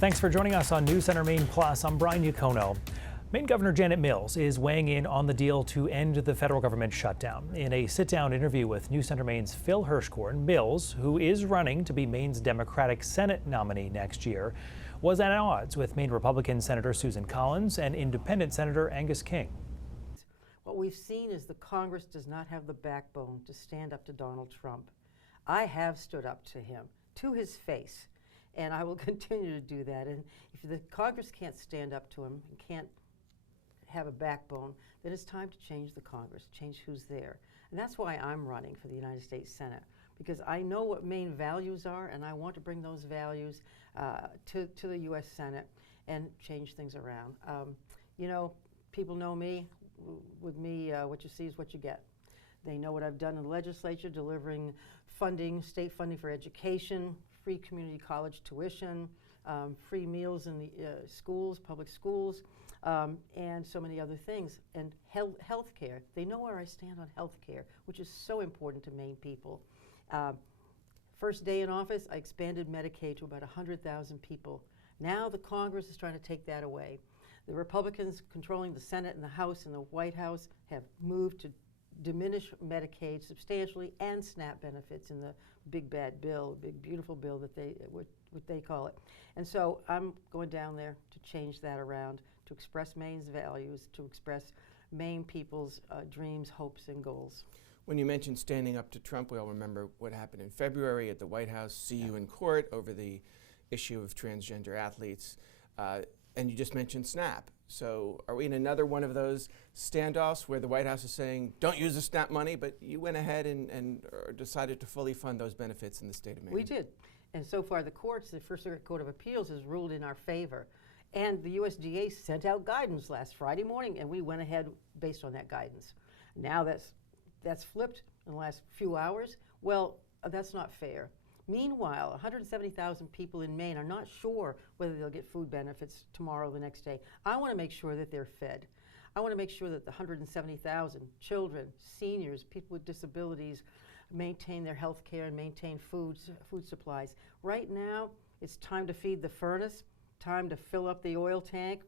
Thanks for joining us on News Center Maine Plus. I'm Brian Yacono. Maine Governor Janet Mills is weighing in on the deal to end the federal government shutdown. In a sit-down interview with News Center Maine's Phil Hirschkorn, Mills, who is running to be Maine's Democratic Senate nominee next year, was at odds with Maine Republican Senator Susan Collins and Independent Senator Angus King. What we've seen is the Congress does not have the backbone to stand up to Donald Trump. I have stood up to him, to his face, and I will continue to do that. And if the Congress can't stand up to him and can't have a backbone, then it's time to change the Congress, change who's there. And that's why I'm running for the United States Senate, because I know what Maine values are, and I want to bring those values to the U.S. Senate and change things around. You know, people know me. With me, what you see is what you get. They know what I've done in the legislature, delivering funding, state funding for education, free community college tuition, free meals in the schools, public schools, and so many other things. And health care. They know where I stand on health care, which is so important to Maine people. First day in office, I expanded Medicaid to about 100,000 people. Now the Congress is trying to take that away. The Republicans controlling the Senate and the House and the White House have moved to diminish Medicaid substantially and SNAP benefits in the big bad bill, big beautiful bill that what they call it. And so I'm going down there to change that around, to express Maine's values, to express Maine people's dreams, hopes, and goals. When you mentioned standing up to Trump, we all remember what happened in February at the White House, see you in court over the issue of transgender athletes. And you just mentioned SNAP. So are we in another one of those standoffs where the White House is saying, don't use the SNAP money, but you went ahead and decided to fully fund those benefits in the state of Maine? We did. And so far the courts, the First Circuit Court of Appeals has ruled in our favor. And the USDA sent out guidance last Friday morning, and we went ahead based on that guidance. Now that's flipped in the last few hours. Well, that's not fair. Meanwhile, 170,000 people in Maine are not sure whether they'll get food benefits tomorrow or the next day. I want to make sure that they're fed. I want to make sure that the 170,000 children, seniors, people with disabilities maintain their health care and maintain food supplies. Right now, it's time to feed the furnace, time to fill up the oil tank,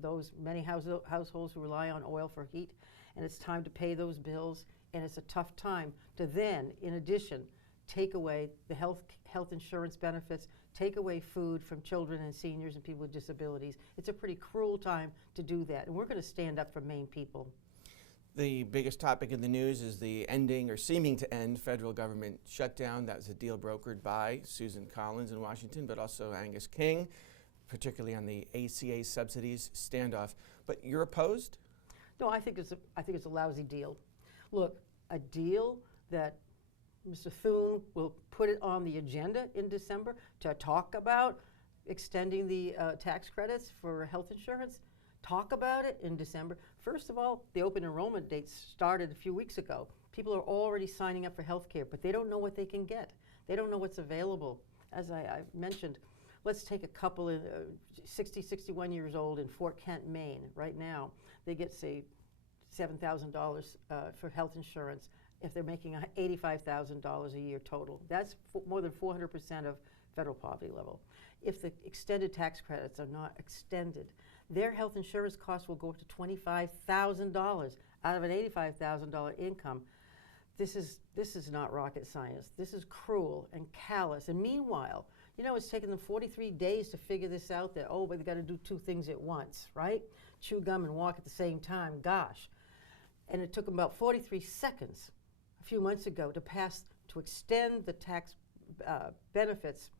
those many households who rely on oil for heat, and it's time to pay those bills, and it's a tough time to then, in addition, take away the health insurance benefits, take away food from children and seniors and people with disabilities. It's a pretty cruel time to do that, and we're going to stand up for Maine people. The biggest topic in the news is the ending or seeming to end federal government shutdown. That was a deal brokered by Susan Collins in Washington, but also Angus King, particularly on the ACA subsidies standoff. But you're opposed? No, I think it's a lousy deal. Look, a deal that Mr. Thune will put it on the agenda in December to talk about extending the tax credits for health insurance. Talk about it in December. First of all, the open enrollment date started a few weeks ago. People are already signing up for health care, but they don't know what they can get. They don't know what's available. As I mentioned, let's take a couple 60, 61 years old in Fort Kent, Maine. Right now, they get, say, $7,000 for health insurance if they're making $85,000 a year total. That's more than 400% of federal poverty level. If the extended tax credits are not extended, their health insurance costs will go up to $25,000 out of an $85,000 income. This is not rocket science. This is cruel and callous. And meanwhile, you know, it's taken them 43 days to figure this out that, oh, but they got to do two things at once, right? Chew gum and walk at the same time, gosh. And it took them about 43 seconds a few months ago to extend the tax benefits,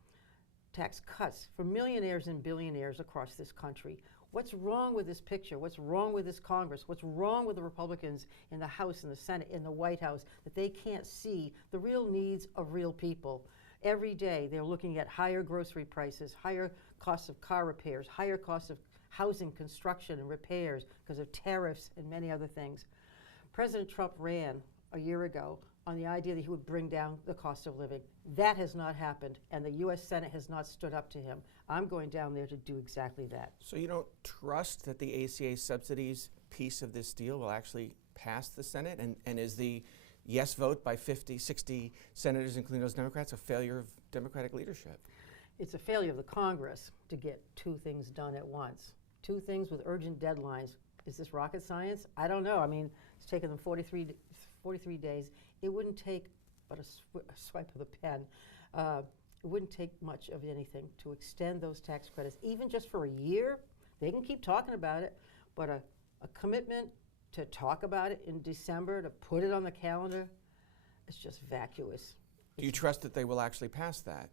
tax cuts for millionaires and billionaires across this country. What's wrong with this picture? What's wrong with this Congress? What's wrong with the Republicans in the House, in the Senate, in the White House, that they can't see the real needs of real people? Every day they're looking at higher grocery prices, higher costs of car repairs, higher costs of housing construction and repairs because of tariffs and many other things. President Trump ran a year ago on the idea that he would bring down the cost of living. That has not happened, and the U.S. Senate has not stood up to him. I'm going down there to do exactly that. So you don't trust that the ACA subsidies piece of this deal will actually pass the Senate? And is the yes vote by 50, 60 senators, including those Democrats, a failure of Democratic leadership? it's a failure of the Congress to get two things done at once. Two things with urgent deadlines. Is this rocket science? I don't know. I mean, it's taken them 43 days. It wouldn't take but a swipe of the pen. It wouldn't take much of anything to extend those tax credits, even just for a year. They can keep talking about it, but a commitment to talk about it in December, to put it on the calendar, it's just vacuous. Do you trust that they will actually pass that?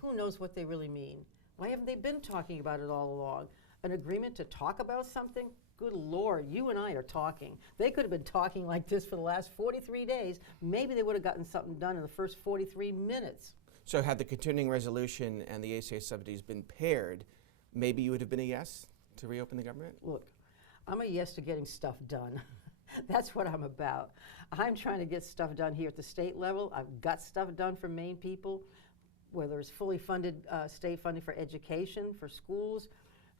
Who knows what they really mean? Why haven't they been talking about it all along? An agreement to talk about something? Good Lord, you and I are talking. They could have been talking like this for the last 43 days. Maybe they would have gotten something done in the first 43 minutes. So had the continuing resolution and the ACA subsidies been paired, maybe you would have been a yes to reopen the government? Look, I'm a yes to getting stuff done. That's what I'm about. I'm trying to get stuff done here at the state level. I've got stuff done for Maine people, whether it's fully funded state funding for education, for schools,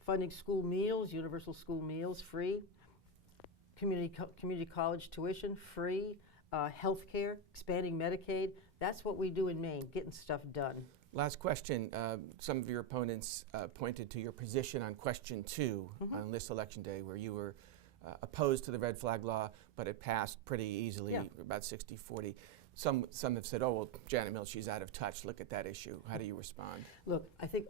funding school meals, universal school meals, free, community college tuition, free, health care, expanding Medicaid. That's what we do in Maine, getting stuff done. Last question. Some of your opponents pointed to your position on question 2 on this election day, where you were opposed to the red flag law, but it passed pretty easily, about 60-40. Some have said, oh, well, Janet Mills, she's out of touch. Look at that issue. How do you respond? Look, I think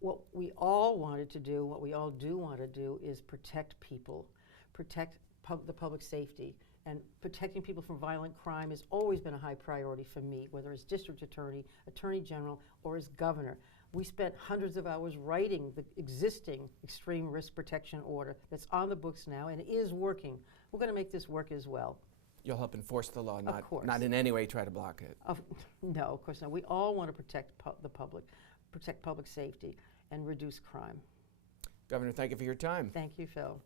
what we all wanted to do, what we all do want to do, is protect people, protect the public safety. And protecting people from violent crime has always been a high priority for me, whether as district attorney, attorney general, or as governor. We spent hundreds of hours writing the existing extreme risk protection order that's on the books now and is working. We're going to make this work as well. You'll help enforce the law, course. Not in any way try to block it. No, of course not. We all want to protect the public, protect public safety, and reduce crime. Governor, thank you for your time. Thank you, Phil.